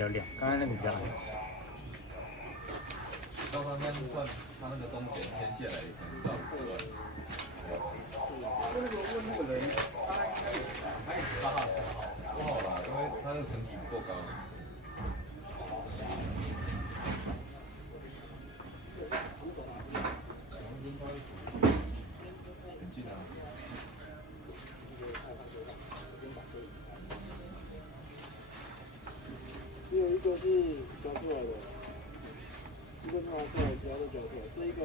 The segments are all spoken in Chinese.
较亮，刚才那个比较暗。到他那算他那个东点天下来，可能到5万。那个问那个人，他应该有他也知道他不好啦，因为他那个层级不够高。很近啊。只有一个是抓出来的，一个是拿出来，其他都抓出来。这一个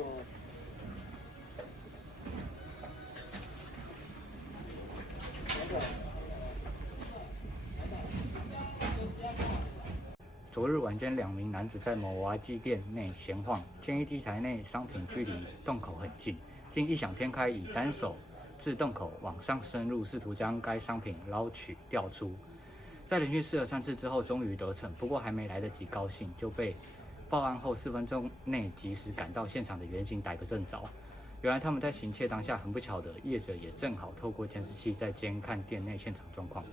昨日晚间，2名男子在某娃机店内闲晃，建议机台内商品距离洞口很近，竟异想天开，以单手自洞口往上深入，试图将该商品捞取调出。在连续试了3次之后，终于得逞。不过还没来得及高兴，就被报案后4分钟内及时赶到现场的员警逮个正着。原来他们在行窃当下，很不巧的，业者也正好透过监视器在监看店内现场状况。